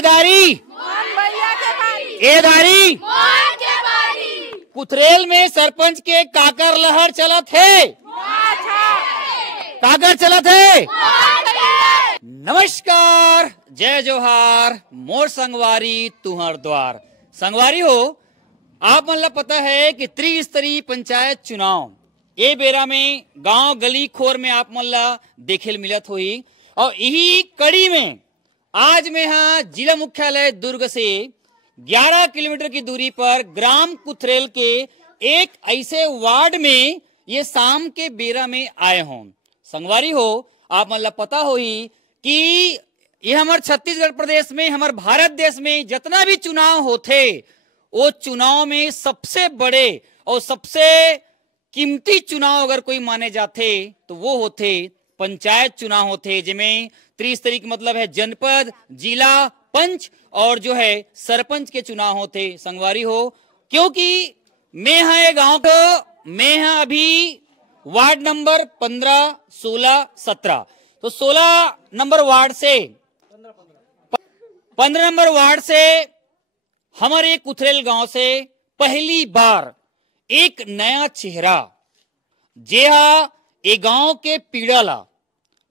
एदारी भैया के बारी, एदारी मोहन के बारी, कुथरेल में सरपंच के काकर लहर चला थे, काकर चला थे। नमस्कार, जय जोहार, मोर संगवारी तुहर द्वार। संगवारी हो, आप मन ला पता है कि त्रिस्तरीय पंचायत चुनाव ए बेरा में गांव गली खोर में आप मन ला देखे मिलत हुई। और यही कड़ी में आज मैं यहाँ जिला मुख्यालय दुर्ग से 11 किलोमीटर की दूरी पर ग्राम कुथरेल के एक ऐसे वार्ड में ये शाम के बेरा में आए हों। संगवारी हो, आप मन ला पता होई कि ये हमारे छत्तीसगढ़ प्रदेश में, हमारे भारत देश में जितना भी चुनाव होते, वो चुनाव में सबसे बड़े और सबसे कीमती चुनाव अगर कोई माने जाते तो वो होते पंचायत चुनाव होते, जिसमें त्रिस्तरीय का मतलब है जनपद, जिला, पंच और जो है सरपंच के चुनाव होते। संगवारी हो, क्योंकि मैं यहाँ ये गांव को, मैं यहाँ अभी वार्ड नंबर 15, 16, 17, तो 16 नंबर वार्ड से 15 नंबर वार्ड से हमारे कुथरेल गांव से पहली बार एक नया चेहरा जेहा ये गांव के पीड़ा ला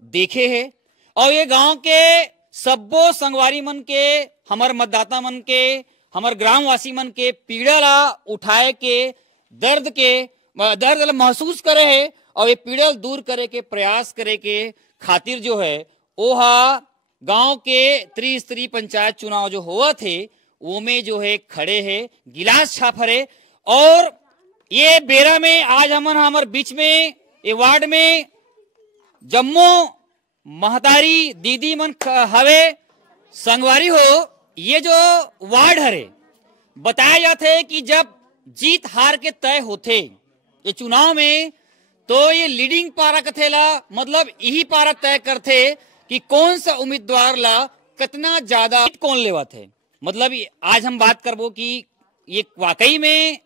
देखे है। और ये गांव के सब्बो संगवारी मन के, हमार मतदाता मन के, हमार ग्रामवासी मन के पीड़ा ला उठाए के दर्द महसूस करे है और ये पीड़ा दूर करे के प्रयास करे के खातिर जो है ओहा गांव के त्रिस्तरीय पंचायत चुनाव जो हुआ थे वो में जो है खड़े है, गिलास छापरे। और ये बेरा में आज हमन हमार बीच में ये वार्ड में जम्मो महतारी दीदी मन हवे। संगवारी हो, ये जो वार्ड हरे बताया जाते है कि जब जीत हार के तय होते ये चुनाव में, तो ये लीडिंग पारा कथेला, मतलब यही पारा तय करते कि कौन सा उम्मीदवार ला कितना ज्यादा कौन लेवा थे। मतलब आज हम बात करबो कि ये वाकई में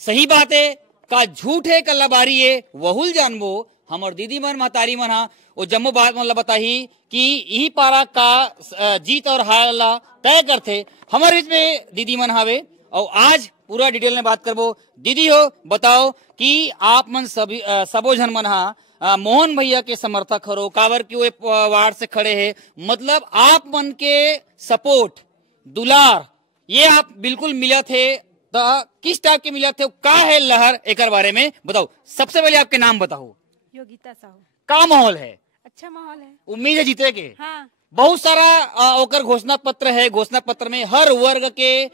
सही बात है का झूठ है का लबारी है, वहुल जानबो। हमर दीदी मन महतारी मन हा वो जम्मो बात मन ला बताही कि यही पारा का जीत और हार ला तय करते। हमारे बीच में दीदी मन हावे और आज पूरा डिटेल में बात करबो। दीदी हो, बताओ कि आप मन सबो जन मन हा मोहन भैया के समर्थक हो, कावर की वो वार्ड से खड़े है, मतलब आप मन के सपोर्ट दुलार ये आप बिल्कुल मिला थे। तो किस टाइप के मिला थे, का है लहर, एक बारे में बताओ। सबसे पहले आपके नाम बताओ। योगिता साहू। का माहौल है? अच्छा माहौल है, उम्मीद है जीते के। हाँ। बहुत सारा ओकर घोषणा पत्र है, घोषणा पत्र में हर वर्ग के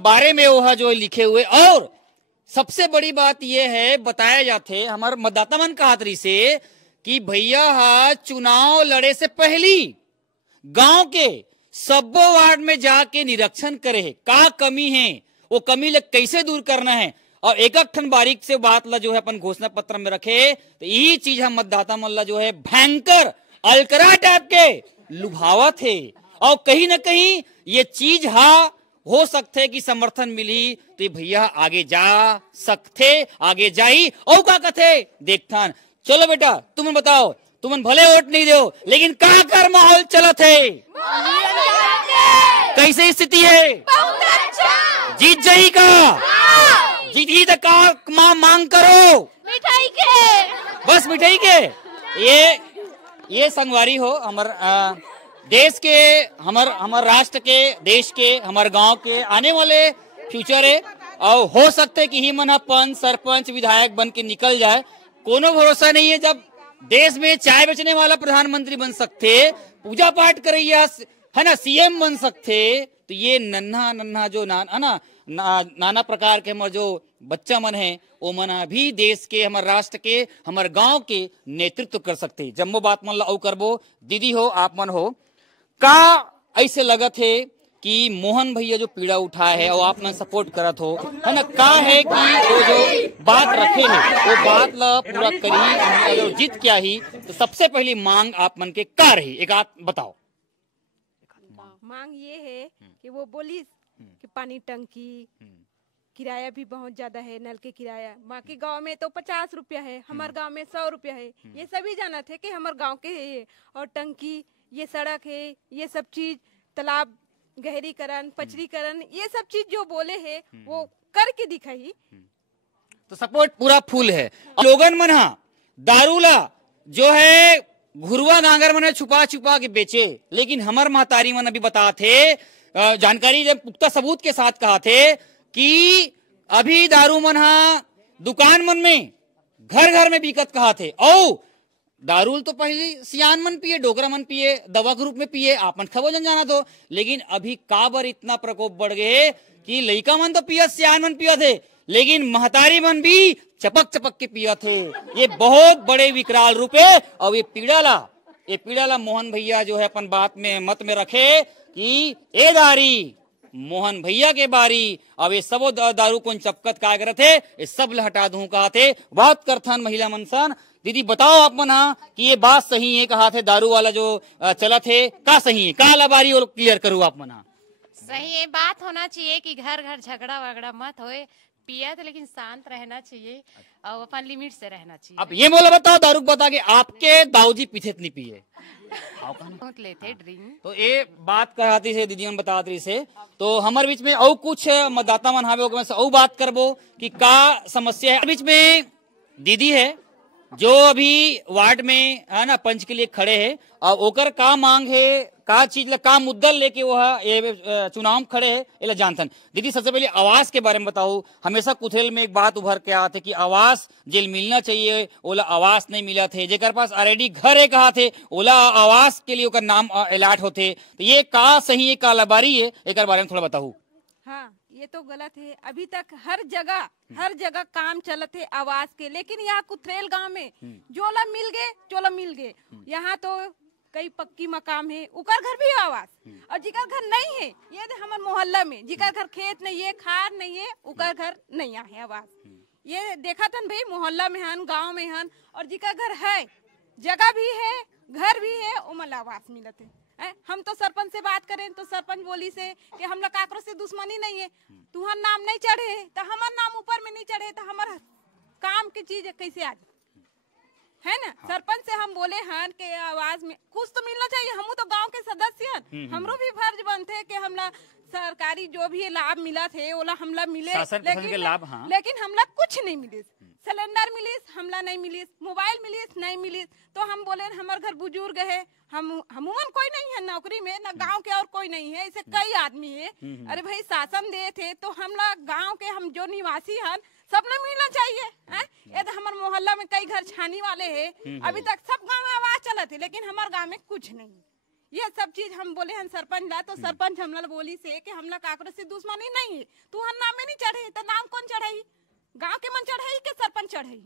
बारे में वो जो लिखे हुए। और सबसे बड़ी बात यह है, बताया जाते हमारे मतदाता मन का हाथरी से कि भैया चुनाव लड़े से पहली गांव के सब्बो वार्ड में जाके निरीक्षण करे है, का कमी है, वो कमी ले कैसे दूर करना है, और एक ठन बारीक से बात ला जो है अपन घोषणा पत्र में रखे। तो यही चीज हम मतदाता मन ला जो है भयंकर अलकरा टाइप के लुभावा थे। और कहीं न कहीं ये चीज हो सकते कि समर्थन मिली तो ये भैया आगे जा सकते, आगे जाई। और का कथे देखथान। चलो बेटा तुम बताओ, तुम भले वोट नहीं दो लेकिन का कर माहौल चलत है, कैसे स्थिति है? बहुत अच्छा। जीत जाई का? जीत तो का मांग करो? मिठाई के, बस मिठाई के। ये संगवारी हो, हमार देश के, हमार राष्ट्र के, देश के, हमारे गांव के आने वाले फ्यूचर है। और हो सकते कि ही मन पंच, सरपंच, विधायक बन के निकल जाए, कोनो भरोसा नहीं है। जब देश में चाय बेचने वाला प्रधानमंत्री बन सकते, पूजा पाठ करैया है ना सीएम बन सकते, तो ये नन्हा जो नाना प्रकार के हमारे जो बच्चा मन है वो मन भी देश के, हमारे राष्ट्र के, हमारे गांव के नेतृत्व कर सकते। जम्मो बात मन ला औ करबो। दीदी हो, आप मन हो, का ऐसे लगत है कि मोहन भैया जो पीड़ा उठाए है और आप मन सपोर्ट करत हो, है ना, का है कि वो जो बात रखे है वो बात ला पूरा करी, अगर जीत क्या ही तो सबसे पहली मांग आप मन के का रही, एक आप बताओ। मांग ये है कि वो बोली कि पानी टंकी किराया भी बहुत ज्यादा है, नल के किराया बाकी गांव में तो 50 रुपया है, हमारे गांव में 100 रुपया है। ये सभी जाना थे कि हमारे गांव के है ये, और टंकी, ये सड़क है, ये सब चीज, तालाब गहरीकरण, पचरीकरण, ये सब चीज जो बोले है वो करके दिखाई। तो सपोर्ट पूरा फूल है। लोगन मन हा दारूला जो है घुरवा गांगर मन छुपा छुपा के बेचे, लेकिन हमर महतारी मन अभी बता थे, जानकारी जब पुख्ता सबूत के साथ कहा थे कि अभी दारू मन हा दुकान मन में घर घर में बिकत कहा थे। औ दारू तो पहले सियान मन पिए, डोगरा मन पिए, दवा के रूप में पिए, आप मन खबो जन जाना तो, लेकिन अभी काबर इतना प्रकोप बढ़ गए कि लइका मन तो पिया, सियान मन पिया थे, लेकिन महतारी मन भी चपक चपक के पिया थे। ये बहुत बड़े विकराल रूप है। और ये पीड़ाला मोहन भैया जो है अपन बात में मत में रखे कि ए दारी मोहन भैया के बारी। अब ये सबो दारू को चपकत का करे थे, ये सब ल हटा दूं कहा थे। बात करथन महिला मनसन। दीदी बताओ आप मन कि ये बात सही है कहा थे, दारू वाला जो चला थे का सही है, का लबारी और क्लियर करूँ आप मन। सही है, बात होना चाहिए कि घर घर झगड़ा वगड़ा मत होए, पिया तो लेकिन शांत रहना चाहिए और अपन लिमिट से रहना चाहिए। अब ये बोला बताओ, दारू बता के आपके दाऊजी पीते नहीं पिए बहुत लेते ड्रिंक। तो ये बात कहती से दीदी मन बताती से, तो हमारे बीच में और कुछ मतदाता मन हावे और बात करबो कि का समस्या है। बीच में दीदी है जो अभी वार्ड में है ना पंच के लिए खड़े है, और ओकर का मांग है, का चीज का मुद्दा लेके वो ये चुनाव में खड़े है, ये जानथन। दीदी सबसे पहले आवास के बारे में बताओ। हमेशा कुथेल में एक बात उभर के आते कि आवास जेल मिलना चाहिए, ओला आवास नहीं मिला थे, जेकर पास ऑलरेडी घर है कहा थे ओला आवास के लिए ओकर नाम अलॉट होते। तो ये का सही है का लबारी है, एक बारे में थोड़ा बताओ। हाँ, ये तो गलत है। अभी तक हर जगह काम चलत है आवास के, लेकिन यहाँ कुथरेल गांव में जोला मिल गए चोला मिल गए। यहाँ तो कई पक्की मकाम है, उकर घर भी आवास, और जिकर घर नहीं है, ये हमारे मोहल्ला में जिकर घर खेत नहीं है, खार नहीं है, उकर घर नहीं है आवास। ये देखा था भाई, मोहल्ला में हन, गांव में हन, और जिकर घर है, जगह भी है, घर भी है, उमल आवास मिलते है। हम तो सरपंच से बात करें तो सरपंच बोली से कि हम लोग काकरो से दुश्मनी नहीं है, तुहर नाम नहीं चढ़े तो हमार नाम ऊपर में नहीं चढ़े तो हमार काम की चीज कैसे आ है ना। हाँ। सरपंच से हम बोले हन के आवाज में कुछ तो मिलना चाहिए, हम तो गांव के सदस्य हैं, हमरो भी फर्ज बनते कि हमला सरकारी जो भी लाभ मिला थे ओला हमला मिले, लेकिन लाभ, हाँ। लेकिन हमला कुछ नहीं मिले। सिलेंडर मिलिस हमला नहीं मिलिस, मोबाइल मिलिस नहीं मिलिस। तो हम बोले हमारे घर बुजुर्ग है, हमन कोई नहीं है नौकरी में, ना गांव के और कोई नहीं है, ऐसे कई आदमी है। अरे भाई शासन दे थे तो हमला गांव के हम जो निवासी हैं सब ने मिलना चाहिए। ये तो हमारे मोहल्ला में कई घर छानी वाले है, अभी तक सब गाँव में आवाज चला थे, लेकिन हमारे गाँव में कुछ नहीं। ये सब चीज हम बोले हम सरपंच ला, तो सरपंच हमला बोली से कि हमला काकरो से दुश्मनी नहीं है, तू हम नाम में नहीं चढ़े तो नाम कौन चढ़ाई, गांव के मन चढ़ाई के सरपंच चढ़ाई।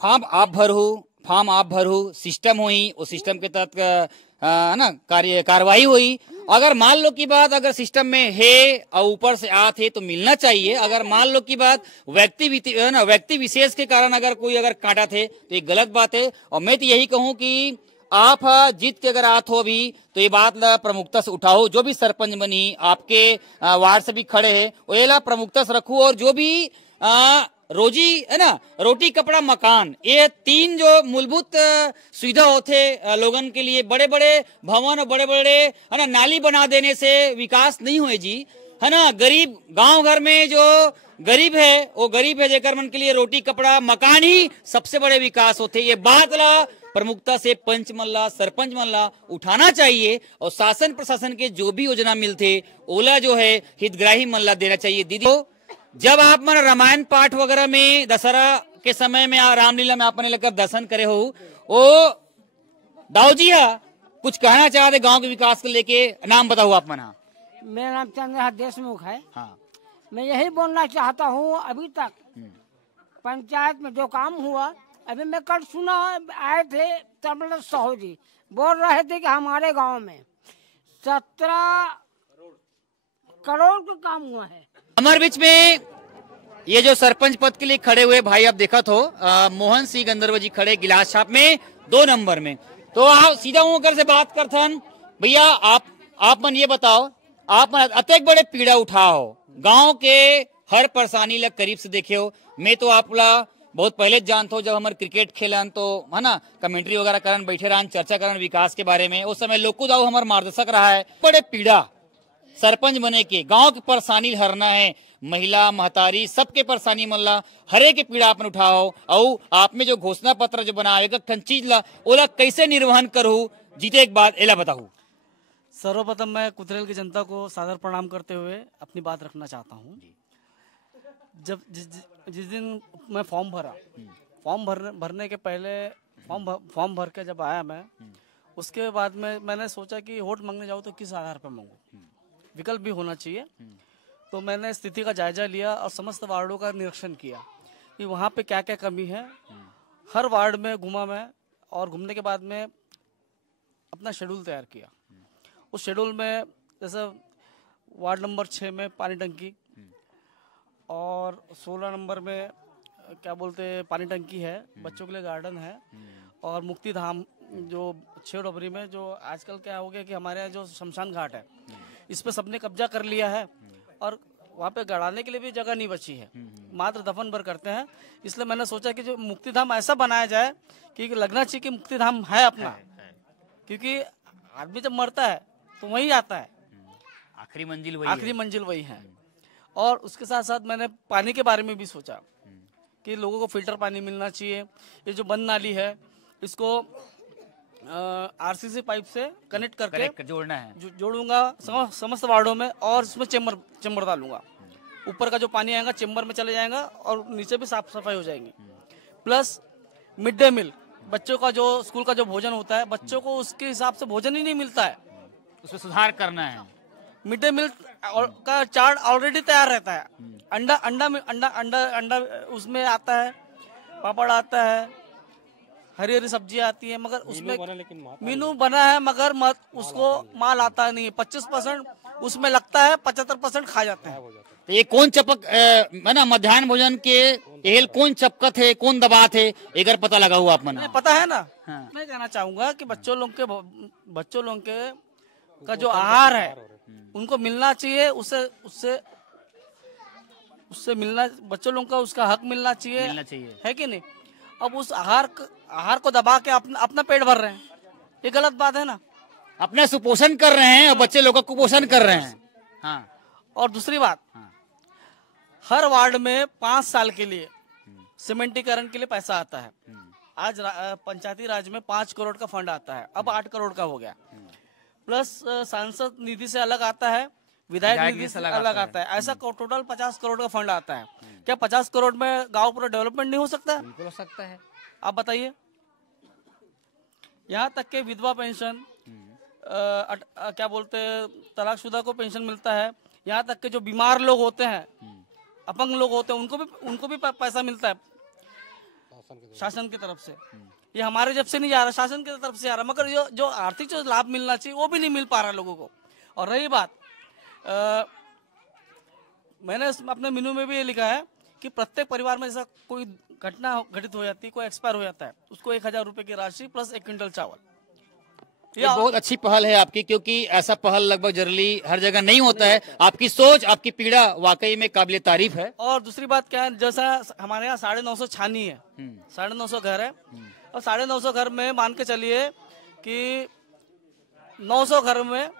फॉर्म आप भरू सिस्टम हुई, उस सिस्टम के तहत ना कार्रवाई हुई। अगर मान लो की बात अगर सिस्टम में है और ऊपर से आते तो मिलना चाहिए। अगर मान लो की बात व्यक्ति विशेष के कारण अगर कोई अगर काटा थे तो ये गलत बात है। और मैं तो यही कहूँ कि आप जीत के अगर आत हो भी तो ये बात प्रमुखता से उठाओ। जो भी सरपंच बनी आपके वार्ड से भी खड़े है वो ये प्रमुखता से रखो, और जो भी रोजी है ना, रोटी कपड़ा मकान, ये तीन जो मूलभूत सुविधा होते लोगन के लिए, बड़े बड़े भवन और बड़े बड़े है ना नाली बना देने से विकास नहीं हुए जी, है ना। गरीब गांव घर में जो गरीब है वो गरीब है, जेकर मन के लिए रोटी कपड़ा मकान ही सबसे बड़े विकास होते। ये बात ला प्रमुखता से पंच मल्ला सरपंच मल्ला उठाना चाहिए, और शासन प्रशासन के जो भी योजना मिलते ओला जो है हितग्राही मल्ला देना चाहिए। दीदी जब आप मन रामायण पाठ वगैरह में दशहरा के समय में रामलीला में आपने लगकर दर्शन करे हो, वो दाऊजी कुछ कहना चाहते गांव के विकास को लेके, नाम बताओ आप मना। मेरा नाम चंद्रहार देशमुख है। हाँ। मैं यही बोलना चाहता हूँ, अभी तक पंचायत में जो काम हुआ, अभी मैं कल सुना आए थे तबला सहोजी बोल रहे थे कि हमारे गांव में 17 करोड़ का काम हुआ है। हमारे बीच में ये जो सरपंच पद के लिए खड़े हुए भाई आप देखा तो मोहन सिंह गंधर्व जी खड़े गिलास छाप में 2 नंबर में। तो आप सीधा होकर से बात करथन, भैया आप मन ये बताओ, आप मन अतेक बड़े पीड़ा उठाओ, गांव के हर परेशानी लग करीब से देखे हो। मैं तो आपला बहुत पहले जानता हूँ, जब हमारे क्रिकेट खेलन तो है ना कमेंट्री वगैरह करन बैठे रहन, चर्चा करन विकास के बारे में। उस समय लोकू दाऊ हमारे मार्गदर्शक रहा है। बड़े पीड़ा सरपंच बने के गांव की परेशानी हरना है, महिला महतारी सबके परेशानी मल्ला हरे के पीड़ा आपने उठाओ और आप में जो घोषणा पत्र जो बनाओ एक ठन चीज ला ओला कैसे निर्वहन करू जीते एक बात एला बताऊ। सर्वप्रथम मैं कुतरेल की जनता को सादर प्रणाम करते हुए अपनी बात रखना चाहता हूँ। जब जिस दिन मैं फॉर्म भरा, फॉर्म भरने के पहले फॉर्म भर के जब आया मैं, उसके बाद में मैंने सोचा कि वोट मांगने जाऊँ तो किस आधार पर मांगू, विकल्प भी होना चाहिए। तो मैंने स्थिति का जायजा लिया और समस्त वार्डों का निरीक्षण किया कि वहाँ पे क्या क्या कमी है। हर वार्ड में घूमा मैं और घूमने के बाद में अपना शेड्यूल तैयार किया। उस शेड्यूल में जैसे वार्ड नंबर 6 में पानी टंकी और 16 नंबर में क्या बोलते पानी टंकी है, बच्चों के लिए गार्डन है और मुक्ति धाम जो 6 डोबरी में जो आजकल क्या हो गया कि हमारे यहाँ जो शमशान घाट है इस पे सबने कब्जा कर लिया है और वहाँ पे गड़ाने के लिए भी जगह नहीं बची है, मात्र दफन भर करते हैं। इसलिए मैंने सोचा कि जो मुक्ति धाम ऐसा बनाया जाए कि लगना चाहिए कि मुक्ति धाम है अपना, क्योंकि आदमी जब मरता है तो वही आता है, आखिरी मंजिल वही है। और उसके साथ साथ मैंने पानी के बारे में भी सोचा कि लोगों को फिल्टर पानी मिलना चाहिए। ये जो बंद नाली है इसको आरसीसी पाइप से कनेक्ट करके जोड़ना है, जोड़ूंगा समस्त वार्डों में और इसमें चेम्बर डालूंगा। ऊपर का जो पानी आएगा चेम्बर में चले जाएगा और नीचे भी साफ सफाई हो जाएंगी। प्लस मिड डे मील, बच्चों का जो स्कूल का जो भोजन होता है बच्चों को उसके हिसाब से भोजन ही नहीं मिलता है, उसमें सुधार करना है। मिड डे मील का चार्ट ऑलरेडी तैयार रहता है। अंडा अंडा अंडा अंडा अंडा उसमें आता है, पापड़ आता है, हरी हरी सब्जियां आती है, मगर उसमें मेनू बना है मगर उसको माल आता नहीं है। 25% उसमें लगता है, 75% खा जाते हैं। तो ये कौन चपक ना मध्याह्न भोजन के एल कौन चपकत है, कौन दबात है, अगर पता लगा हुआ आप मन पता है ना। हाँ। मैं कहना चाहूंगा कि बच्चों लोग के का जो आहार है उनको मिलना चाहिए, उससे मिलना, बच्चों लोगों का उसका हक मिलना चाहिए, है कि नहीं। अब उस आहार को दबा के अपना पेट भर रहे हैं, ये गलत बात है ना। अपने सुपोषण कर रहे हैं और बच्चे लोगों को कुपोषण कर रहे हैं। हाँ। और दूसरी बात, हर वार्ड में 5 साल के लिए सीमेंटीकरण के लिए पैसा आता है। आज पंचायती राज में 5 करोड़ का फंड आता है, अब 8 करोड़ का हो गया। प्लस सांसद निधि से अलग आता है, विधायक निधि से अलग आता है। ऐसा टोटल 50 करोड़ का फंड आता है। क्या 50 करोड़ में गांव पूरा डेवलपमेंट नहीं हो सकता? बिल्कुल हो सकता है। आप बताइए। यहाँ तक के विधवा पेंशन, क्या बोलते तलाकशुदा को पेंशन मिलता है। यहाँ तक के जो बीमार लोग होते हैं, अपंग लोग होते हैं, उनको भी पैसा मिलता है शासन की तरफ से। ये हमारे जब से नहीं जा रहा, शासन की तरफ से आ रहा, मगर जो आर्थिक जो लाभ मिलना चाहिए वो भी नहीं मिल पा रहा लोगों को। और रही बात, मैंने अपने मेनू में भी ये लिखा है कि प्रत्येक परिवार में जैसा कोई घटना घटित हो जाती है, कोई एक्सपायर हो जाता है, उसको 1000 रुपए की राशि प्लस 1 क्विंटल चावल। ये बहुत अच्छी पहल है आपकी, क्योंकि ऐसा पहल लगभग जनरली हर जगह नहीं होता है। आपकी सोच, आपकी पीड़ा वाकई में काबिले तारीफ है। और दूसरी बात क्या है, जैसा हमारे यहाँ 950 छानी है, 950 घर है, और 950 घर में मान के चलिए कि 900 घर में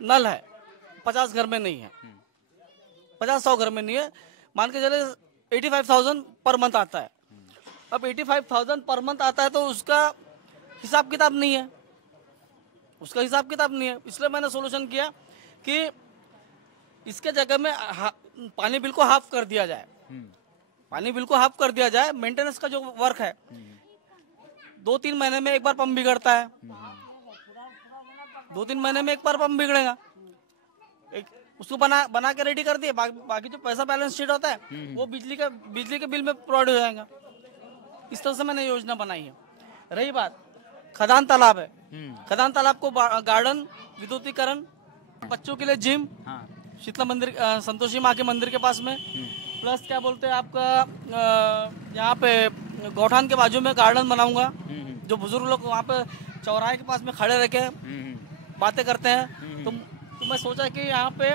नल है, 50 घर में नहीं है, 50-100 घर में नहीं है। मान के चलिए 85,000 पर मंथ आता है। अब 85,000 पर मंथ आता है तो उसका हिसाब किताब नहीं है, इसलिए मैंने सोल्यूशन किया कि इसके जगह में पानी बिल को हाफ कर दिया जाए। मेंटेनेंस का जो वर्क है 2-3 महीने में एक बार पंप बिगड़ता है, 2-3 महीने में एक बार पंप बिगड़ेगा, उसको बना के रेडी कर दिए, बाकी जो पैसा बैलेंस शीट होता है वो बिजली के बिल में प्रोवाइड हो जाएगा। इस तरह से मैंने योजना बनाई है। रही बात खदान तालाब है, खदान तालाब को गार्डन, विद्युतीकरण, बच्चों के लिए जिम, शीतला मंदिर, संतोषी माँ के मंदिर के पास में, प्लस क्या बोलते हैं आपका यहाँ पे गौठान के बाजू में गार्डन बनाऊंगा। जो बुजुर्ग लोग वहाँ पे चौराहे के पास में खड़े रह के बातें करते हैं, तो मैं सोचा कि यहाँ पे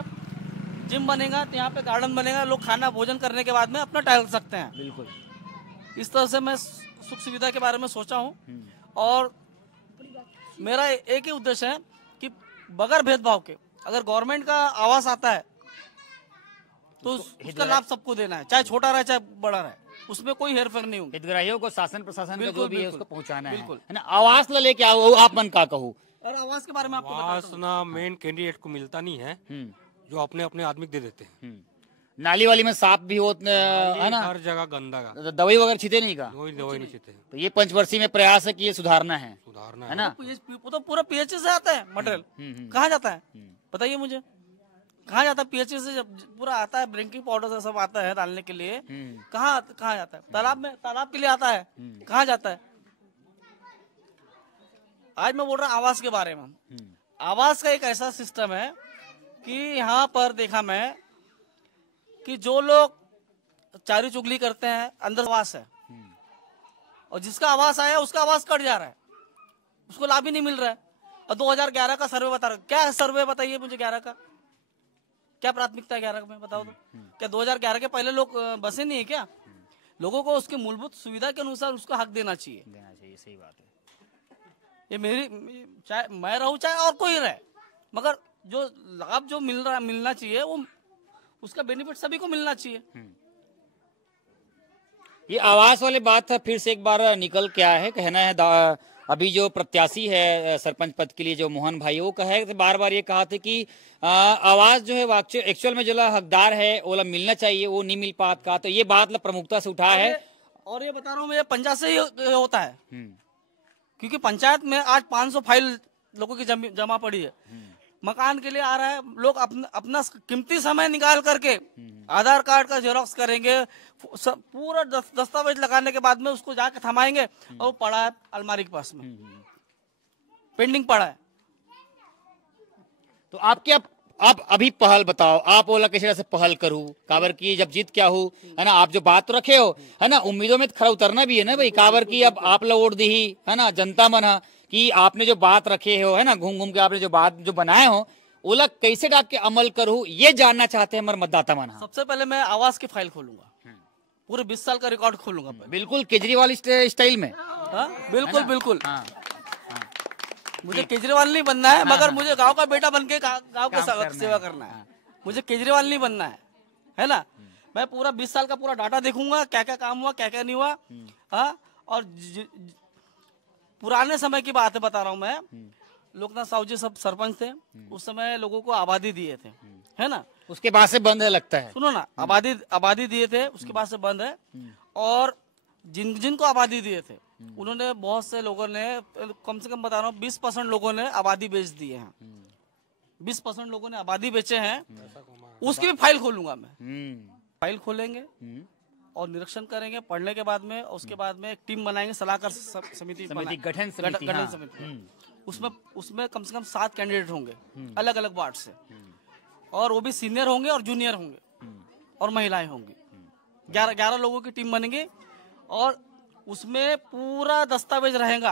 जिम बनेगा तो यहाँ पे गार्डन बनेगा, लोग खाना भोजन करने के बाद में अपना टहल सकते हैं। बिल्कुल इस तरह से मैं सुख सुविधा के बारे में सोचा हूँ। और मेरा एक ही उद्देश्य है कि बगैर भेदभाव के अगर गवर्नमेंट का आवास आता है तो उसका लाभ सबको देना है, चाहे छोटा रहे चाहे बड़ा रहे, उसमें कोई हेरफेर नहीं होगी। हितग्राहियों को शासन प्रशासन का जो भी है बिल्कुल, उसको पहुंचाना है बिल्कुल। ना। आवास ला लेके आओ, आप मन का कहूँ। और आवास के बारे में आपको बताता आवास ना मेन कैंडिडेट को मिलता नहीं है, जो अपने अपने आदमी को दे देते हैं। नाली वाली में सांप भी हो है ना, हर जगह गंदा का, दवाई वगैरह छीते नहीं का। कोई दवाई नहीं चीते, तो ये पंचवर्षीय में प्रयास है कि ये सुधारना है सुधारना है ना। वो तो पूरा पीएचई से आता है मटेरियल, कहाँ जाता है बताइए मुझे, कहाँ जाता है? पीएचई से जब पूरा आता है, ड्रिंकिंग पाउडर से सब आता है डालने के लिए, कहाँ कहाँ जाता है? तालाब में, तालाब के लिए आता है, कहाँ जाता है? आज मैं बोल रहा हूँ आवास के बारे में। आवास का एक ऐसा सिस्टम है कि यहाँ पर देखा मैं कि जो लोग चारी चुगली करते हैं, अंदर आवास है, और जिसका आवास आया उसका आवास कट जा रहा है, उसको लाभ ही नहीं मिल रहा है। और 2011 का सर्वे बता रहा है, क्या सर्वे बताइए मुझे 11 का, क्या प्राथमिकता है 11 में बताओ तो? क्या 2011 के पहले लोग बसे नहीं है क्या? लोगों को उसकी मूलभूत सुविधा के अनुसार उसको हक देना चाहिए। सही बात है। ये मेरी, चाहे मैं रहूं चाहे और कोई रहे, मगर जो लाभ जो मिलना चाहिए वो उसका बेनिफिट सभी को मिलना चाहिए। ये आवास वाले बात था, फिर से एक बार निकल के आया है। कहना है अभी जो प्रत्याशी है सरपंच पद के लिए जो मोहन भाई, वो कहे बार बार ये कहा था कि आवास जो है एक्चुअल में जो हकदार है वो मिलना चाहिए, वो नहीं मिल पाता का। तो ये बात प्रमुखता से उठा है। और ये बता रहा हूँ मैं, पंचायत से ही होता है, क्योंकि पंचायत में आज 500 फाइल लोगों की जमा पड़ी है। मकान के लिए आ रहा है, लोग अपना कीमती समय निकाल करके आधार कार्ड का जेरोक्स करेंगे, पूरा दस्तावेज लगाने के बाद में उसको जाके थमाएंगे, और वो पड़ा है अलमारी के पास में, पेंडिंग पड़ा है। तो आपके आप अभी पहल बताओ, आप बोला किस तरह से पहल करूं, काबर की जब जीत क्या हो, है ना। आप जो बात तो रखे हो, है ना, उम्मीदों में खरा उतरना भी है ना भाई। काबर की अब आप लोग वोट दी, है ना, जनता मन है कि आपने जो बात रखे हो, है ना, घूम घूम के आपने जो बात जो बनाए हो, वो लोग कैसे डाक के अमल करूं, ये जानना चाहते हैं हमारे मतदाता मन। सबसे पहले मैं आवास की फाइल खोलूंगा, पूरे 20 साल का रिकॉर्ड खोलूंगा। बिल्कुल केजरीवाल स्टाइल में। बिल्कुल बिल्कुल। मुझे केजरीवाल नहीं बनना है, मगर मुझे गांव का बेटा बनके गांव का सेवा करना है। मुझे केजरीवाल नहीं बनना है ना। मैं पूरा 20 साल का पूरा डाटा देखूंगा, क्या क्या काम हुआ, क्या क्या नहीं हुआ। हाँ, और पुराने समय की बात है बता रहा हूँ मैं। लोकनाथ साहू जी सब सरपंच थे, उस समय लोगों को आबादी दिए थे, है ना। उसके बाद से बंद है लगता है। सुनो ना, आबादी दिए थे, उसके बाद से बंद है। और जिनको आबादी दिए थे उन्होंने, बहुत से लोगों ने, कम से कम बता रहा हूँ 20% लोगों ने आबादी बेच दी है। 20% लोगों ने आबादी बेचे हैं, उसकी भी फाइल खोलूंगा मैं। फाइल खोलेंगे और निरीक्षण करेंगे, पढ़ने के बाद में, उसके बाद में एक टीम बनाएंगे, सलाहकार समिति गठन समिति। उसमें कम से कम 7 कैंडिडेट होंगे अलग अलग वार्ड से, और वो भी सीनियर होंगे और जूनियर होंगे और महिलाएं होंगी। 11 लोगों की टीम बनेगी, और उसमें पूरा दस्तावेज रहेगा।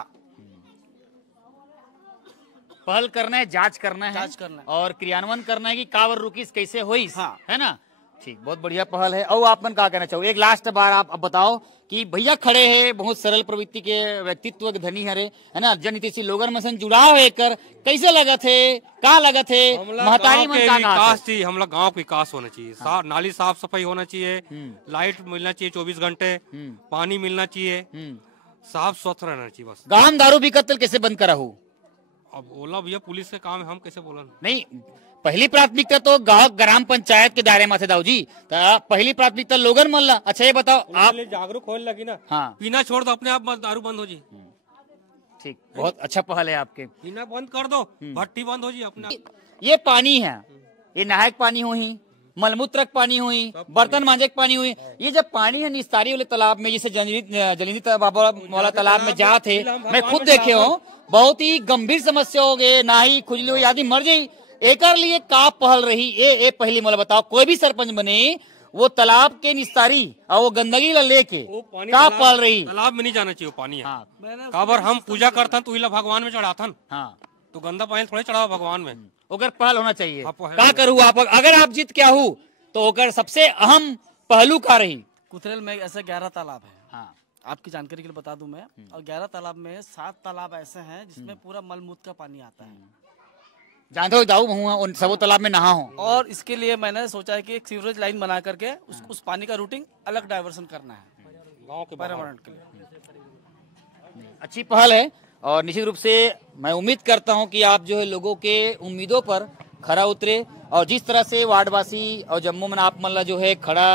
पहल करना है, जांच करना है, और क्रियान्वयन करना है कि कावर रुकीस कैसे हुई। हाँ। है ना। ठीक, बहुत बढ़िया पहल है। और आप मन क्या कहना चाहो? एक लास्ट बार आप अब बताओ कि भैया खड़े हैं, बहुत सरल प्रवृत्ति के व्यक्तित्व के धनी हरे, है ना, जनहित से लोगन में सन जुड़ाव है कर, कैसे लगा थे, का लगा थे, महतारी मन का विकास चाहिए, हम लोग गाँव का विकास होना चाहिए। नाली साफ सफाई होना चाहिए, लाइट मिलना चाहिए 24 घंटे, पानी मिलना चाहिए, साफ स्वच्छ रहना चाहिए बस। गांव दारू भी कत्ल कैसे बंद करा हो? अब बोला भैया पुलिस के काम है, हम कैसे बोला? नहीं, पहली प्राथमिकता तो गांव ग्राम पंचायत के दायरे में थे दाऊ जी। पहली प्राथमिकता लोगन मन ला। अच्छा ये बताओ, आप जागरूक होने लगी ना। हाँ, पीना छोड़ दो, अपने आप दारू बंद हो जी। ठीक, बहुत अच्छा पहल है आपके। पीना बंद कर दो, भट्टी बंद हो जी अपने आप। ये पानी है, ये नहायक पानी हुई, मलमूत्रक पानी हुई, बर्तन मांजे पानी हुई। ये जब पानी है निस्तारी वाले तालाब में, जैसे जलिंदी बाबा वाला तालाब में जा थे, मैं खुद देखे हूँ, बहुत ही गंभीर समस्या हो गए, नाई खुजली हुई आदि मर गई। एक लिए का पहल रही, ये पहली मोला बताओ। कोई भी सरपंच बने, वो तालाब के निस्तारी और वो गंदगी लेके का पहल रही। तालाब में नहीं जाना चाहिए वो पानी है। हाँ। काबर हम पूजा करथन तो इला भगवान में चढ़ाथन। हाँ, तो गंदा पानी थोड़े चढ़ाओ भगवान में। ओकर पहल होना चाहिए। का करूँ आप, अगर आप जीत क्या हो तो ओकर सबसे अहम पहलू का रही? कुथरेल में ऐसे 11 तालाब है। हाँ, आपकी जानकारी के लिए बता दूं मैं, और 11 तालाब में 7 तालाब ऐसे हैं जिसमें पूरा मलमूत्र का पानी आता है। जानते हो दाऊ बहु उन सबो तालाब में नहा हो। और इसके लिए मैंने सोचा है कि एक सीवरेज लाइन बना करके उस पानी का रूटिंग अलग डाइवर्सन करना है गाँव के पर्यावरण के लिए। अच्छी पहल है और निश्चित रूप से मैं उम्मीद करता हूं कि आप जो है लोगों के उम्मीदों पर खरा उतरे और जिस तरह से वार्डवासी और जम्मू में आप मन जो है खड़ा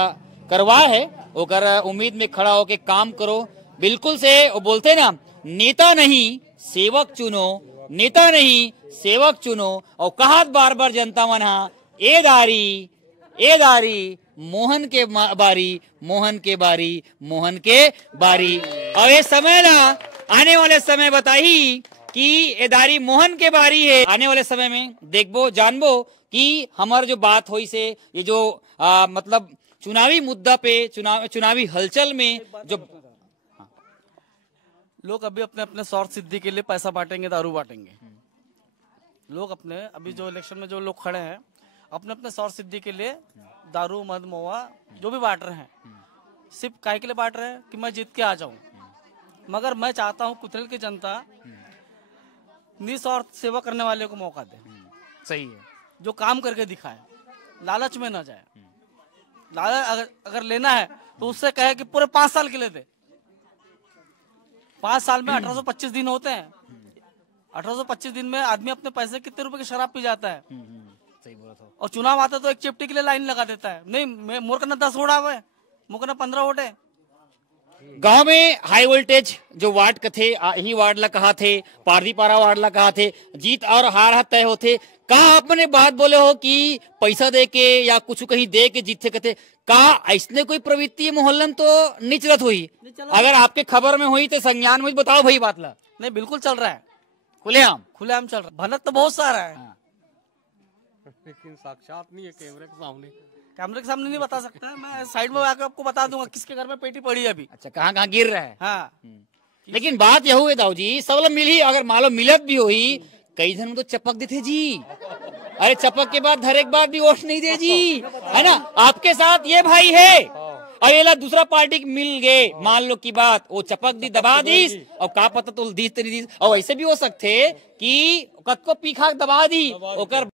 करवाए है ओकर उम्मीद में खड़ा होके काम करो। बिल्कुल से वो बोलते ना, नेता नहीं सेवक चुनो, नेता नहीं सेवक चुनो। और कहा बार बार जनता मन ए दारी मोहन के बारी, मोहन के बारी, मोहन के बारी। और ये समय ना आने वाले समय बताई कि एदारी मोहन के बारी है। आने वाले समय में देखबो जानबो कि हमार जो बात हुई से ये जो मतलब चुनावी मुद्दा पे चुनावी हलचल में जो लोग अभी अपने अपने स्वार्थ सिद्धि के लिए पैसा बांटेंगे, दारू बांटेंगे। लोग अपने अभी जो इलेक्शन में जो लोग खड़े हैं अपने अपने स्वार्थ सिद्धि के लिए दारू मद महुआ जो भी बांट रहे हैं, सिर्फ काय के लिए बांट रहे हैं कि मैं जीत के आ जाऊं। मगर मैं चाहता हूं कुथरेल की जनता निस्वार्थ सेवा करने वाले को मौका दे। सही है, जो काम करके दिखाए, लालच में न जाए। लालच अगर लेना है तो उससे कहे कि पूरे 5 साल के लिए दे। 5 साल में 1825 दिन होते हैं। 1825 दिन में आदमी अपने पैसे कितने रुपए की शराब पी जाता है। सही बोला था। और चुनाव आता तो एक चिपटी के लिए लाइन लगा देता है। नहीं, मोर करना 10 वोट आवे, मोर करना 15 वोट है। गांव में हाई वोल्टेज जो वार्ड का थे यही वार्ड ला कहा थे, पारदीपारा वार्ड ला कहा थे, जीत और हार तय होते। कहा आपने बात बोले हो कि पैसा दे के या कुछ कहीं दे के जीते कहते, कहा ऐसने कोई प्रवृत्ति मोहल्लन तो नहीं चलत हुई? अगर आपके खबर में हुई तो संज्ञान में बताओ भाई बात ला। नहीं, बिल्कुल चल रहा है, खुलेआम चल रहा है। भनक तो बहुत सारा है, लेकिन साक्षात नहीं है कैमरे के सामने। कैमरे के सामने नहीं बता सकता। मैं साइड में आकर आपको बता दूंगा किसके घर में पेटी पड़ी है अभी। अच्छा, कहाँ गिर रहा है? हाँ, लेकिन बात यह हुई दाऊ जी, सब लोग मिली अगर मान लो मिलत भी हुई, कई जन तो चपक देते जी। अरे चपक के बाद धरे के बाद भी वोट नहीं दे जी, है ना? आपके साथ ये भाई है और ये दूसरा पार्टी मिल गए, मान लो की बात वो चपक दी दबा दी और का पता तो दी और ऐसे भी हो सकते कि कत को पीखा दबा दी ओकर